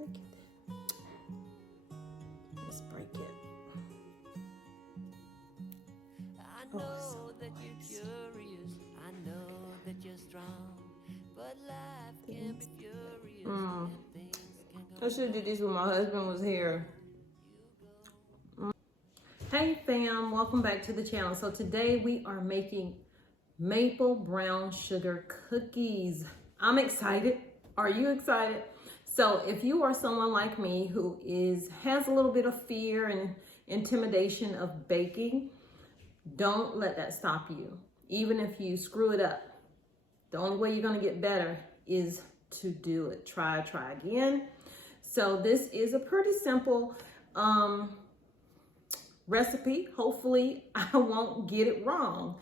Look at that. Let's break it. I know that you're curious. I know that you're strong. But life can be furious and things can go. I should have did this when my husband was here. Hey fam, welcome back to the channel. So today we are making maple brown sugar cookies. I'm excited. Are you excited? So if you are someone like me who has a little bit of fear and intimidation of baking, don't let that stop you. Even if you screw it up, the only way you're gonna get better is to do it. Try again. So this is a pretty simple recipe. Hopefully I won't get it wrong.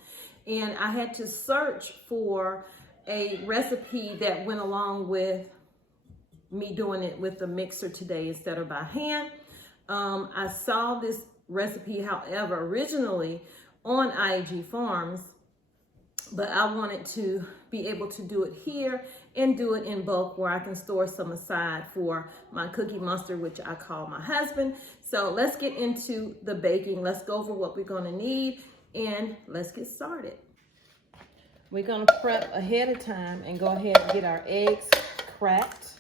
And I had to search for a recipe that went along with me doing it with the mixer today instead of by hand. I saw this recipe, however, originally on IAG Farms, but I wanted to be able to do it here and do it in bulk where I can store some aside for my cookie monster, which I call my husband. So let's get into the baking. Let's go over what we're gonna need and let's get started. We're gonna prep ahead of time and go ahead and get our eggs cracked.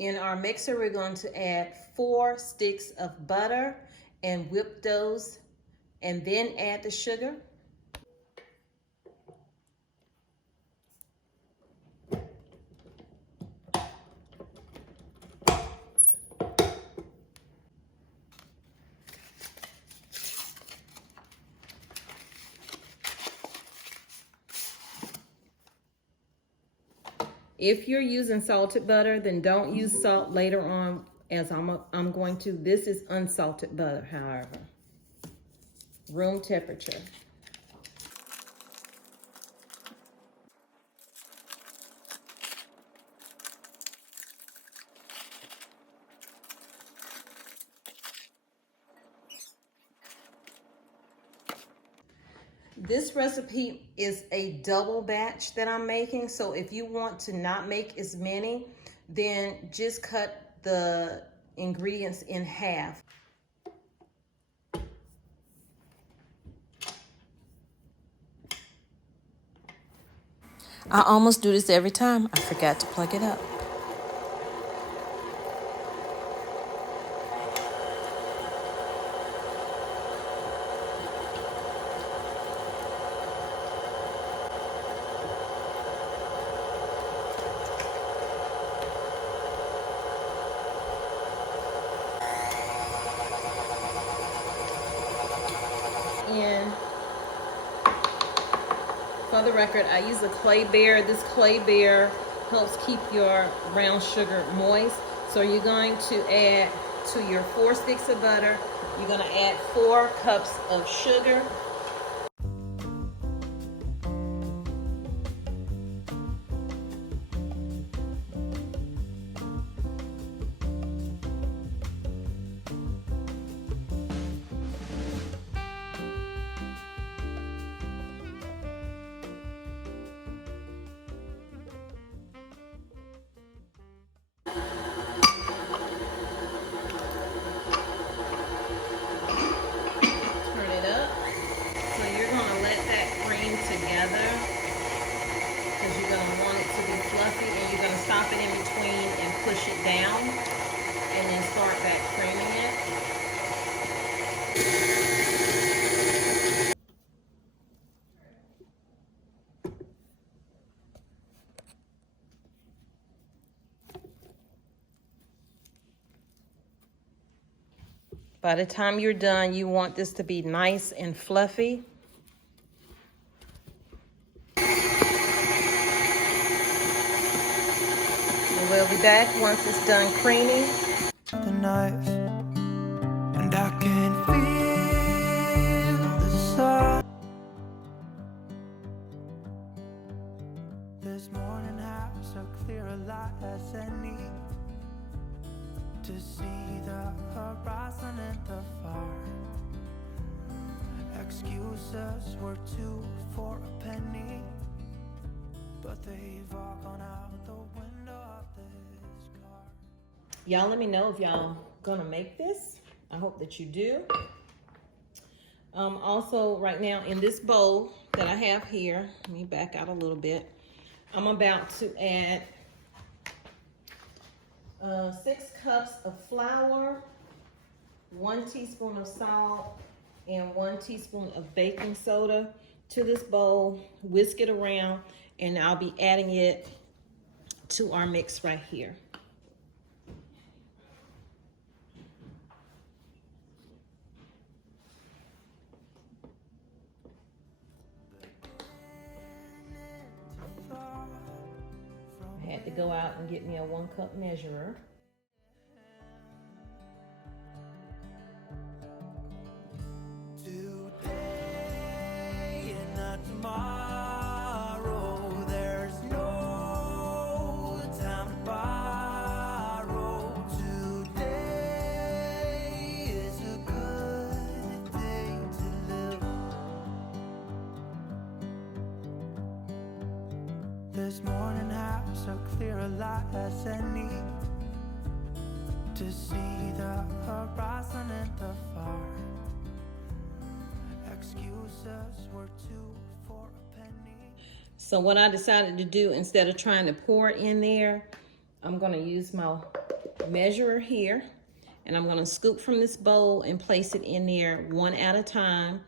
In our mixer, we're going to add 4 sticks of butter and whip those and then add the sugar. If you're using salted butter, then don't use salt later on as I'm going to. This is unsalted butter, however. Room temperature. This recipe is a double batch that I'm making. So if you want to not make as many, then just cut the ingredients in half. I almost do this every time. I forgot to plug it up. And for the record, I use a clay bear. This clay bear helps keep your brown sugar moist. So you're going to add to your 4 sticks of butter, you're going to add 4 cups of sugar. Stop it in between and push it down and then start back creaming it. By the time you're done, you want this to be nice and fluffy. We'll be back once it's done creaming. The knife, and I can feel the sun. This morning has so clear a light as any to see the horizon and the far. Excuses were 2 for a penny, but they've all gone out the window of this car. Y'all let me know if y'all gonna make this. I hope that you do. Also right now in this bowl that I have here, let me back out a little bit. I'm about to add 6 cups of flour, 1 teaspoon of salt, and 1 teaspoon of baking soda to this bowl. Whisk it around, and I'll be adding it to our mix right here. I had to go out and get me a 1 cup measurer. Today and not tomorrow, there's no time to borrow. Today is a good day to live. This morning has so clear a light as any to see the horizon and the far. Excuses were 2 for a penny. So what I decided to do, instead of trying to pour it in there, I'm gonna use my measurer here, and I'm gonna scoop from this bowl and place it in there 1 at a time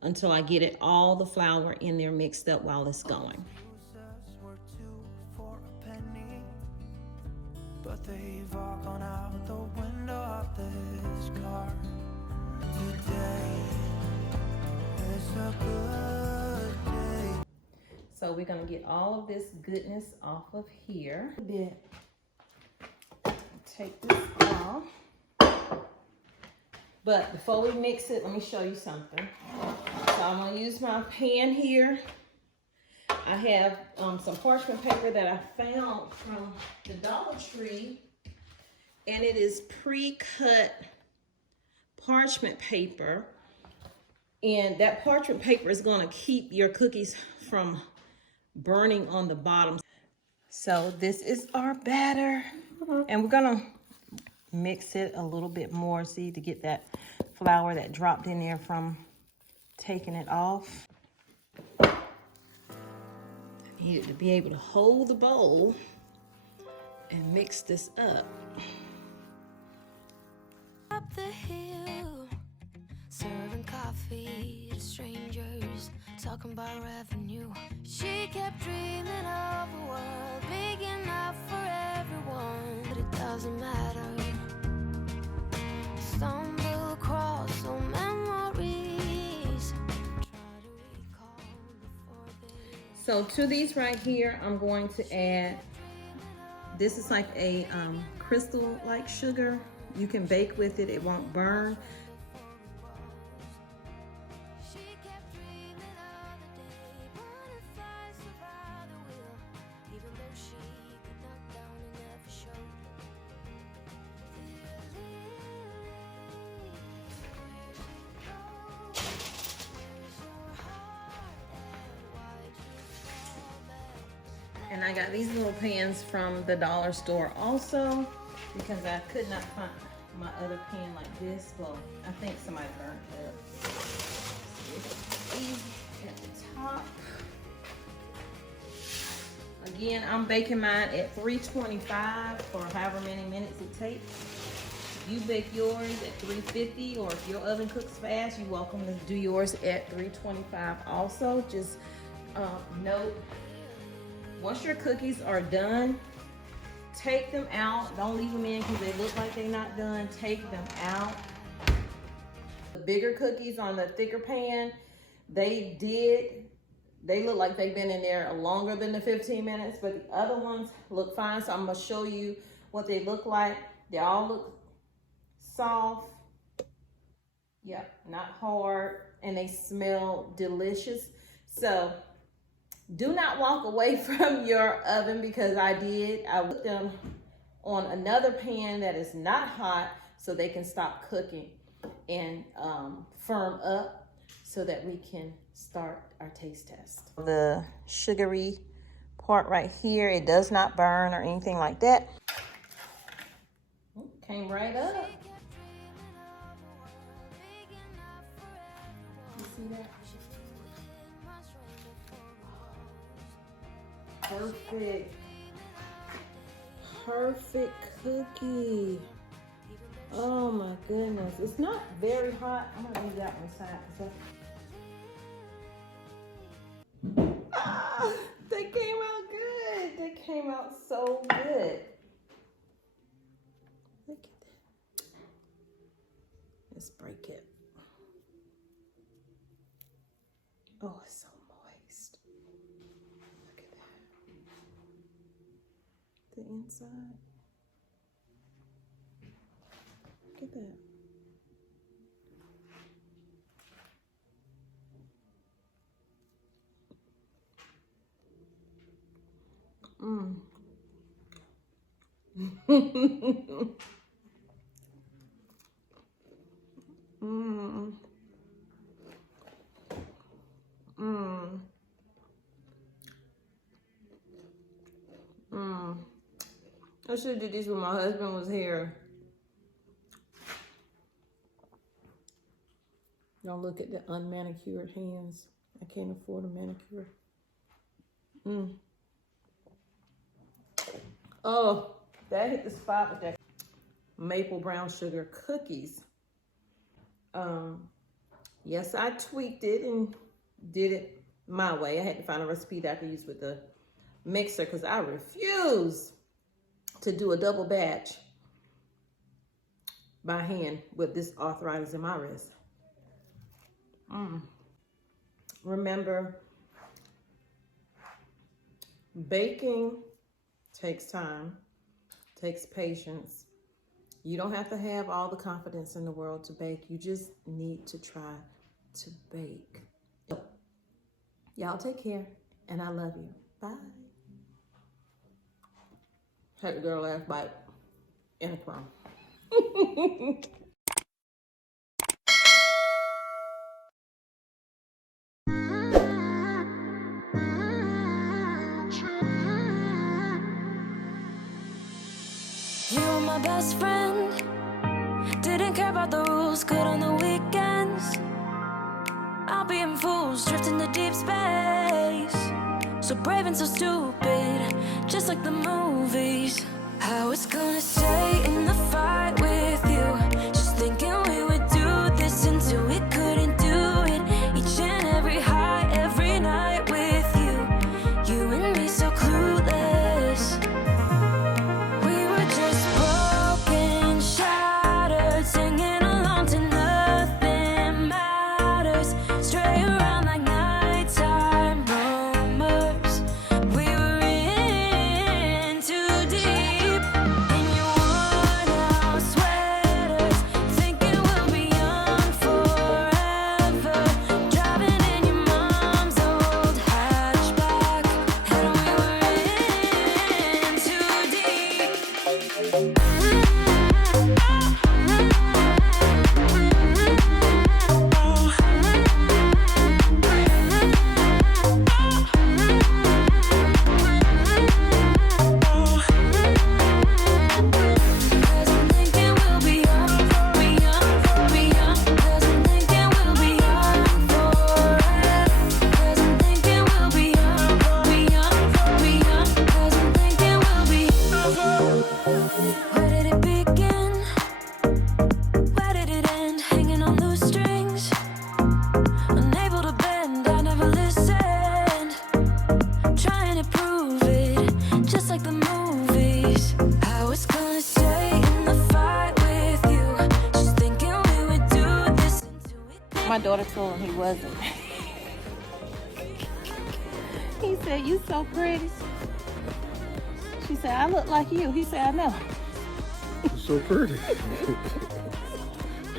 until I get it all the flour in there mixed up while it's going. Excuses were 2 for a penny, but they've all gone out the window of this car. Today is a good day. So we're gonna get all of this goodness off of here. A bit. Take this off. But before we mix it, let me show you something. So I'm gonna use my pan here. I have some parchment paper that I found from the Dollar Tree, and it is pre-cut parchment paper. And that parchment paper is gonna keep your cookies from burning on the bottom. So this is our batter, and we're gonna mix it a little bit more, see, to get that flour that dropped in there from taking it off. I needed to be able to hold the bowl and mix this up. Up the hill, serving coffee to strangers, talking about revenue. She kept dreaming of a world big enough for everyone, but it doesn't matter. Stumble across some memories. Try to recall before they. So to these right here, I'm going to add, this is like a crystal-like sugar. You can bake with it, it won't burn. She kept dreaming of the day, butterflies survive the wheel, even though she could knock down and never showed. And I got these little pans from the dollar store also, because I could not find my other pan like this. Well, I think somebody burned it up. Easy at the top. Again, I'm baking mine at 325 for however many minutes it takes. You bake yours at 350, or if your oven cooks fast, you're welcome to do yours at 325 also. Just note, once your cookies are done, take them out. Don't leave them in because they look like they're not done. Take them out. The bigger cookies on the thicker pan, they look like they've been in there longer than the 15 minutes, but the other ones look fine. So I'm gonna show you what they look like. They all look soft. Yep, not hard, and they smell delicious. So do not walk away from your oven, because I did. I put them on another pan that is not hot so they can stop cooking and firm up. so that we can start our taste test. The sugary part right here, it does not burn or anything like that. Came right up. You see that? Perfect. Perfect cookie. Oh my goodness. It's not very hot. I'm gonna leave that one aside. They came out good. They came out so good. Look at that. Let's break it. Oh, it's so moist. Look at that. The inside. Look at that. Mmm. Mmm. Mmm. Mmm. I should have did this when my husband was here. Don't look at the unmanicured hands. I can't afford a manicure. Mmm. Oh, that hit the spot with that maple brown sugar cookies. Yes, I tweaked it and did it my way. I had to find a recipe that I could use with the mixer because I refuse to do a double batch by hand with this arthritis in my wrist. Remember, baking takes time, takes patience. You don't have to have all the confidence in the world to bake. You just need to try to bake. Y'all take care, and I love you. Bye. Had the girl last bite in a crumb. You were my best friend. Didn't care about the rules, good on the weekends. I'll be in fools, drifting to deep space. So brave and so stupid, just like the movies. I was gonna stay in the fight with you, just thinking we would do this until we couldn't do it. Each and every high, every night with you. You and me so clueless. We were just broken, shattered, singing along to nothing matters. Stray around like nighttime rumors. We were in too deep. In your worn-out sweaters, thinking we'll be young forever. Driving in your mom's old hatchback, and we were in too deep. Cause I'm thinking we'll be young, be young, be young. Cause I'm thinking we'll be young forever. Cause I'm thinking we'll be young, be young, be young. Cause I'm thinking we'll be. Where did it begin? Where did it end? Hanging on loose strings, unable to bend. I never listened, trying to prove it, just like the movies. I was gonna stay in the fight with you, just thinking we would do this until we. My daughter told him he wasn't. He said, "You so pretty." She said, "I look like you." He said, "I know." So pretty.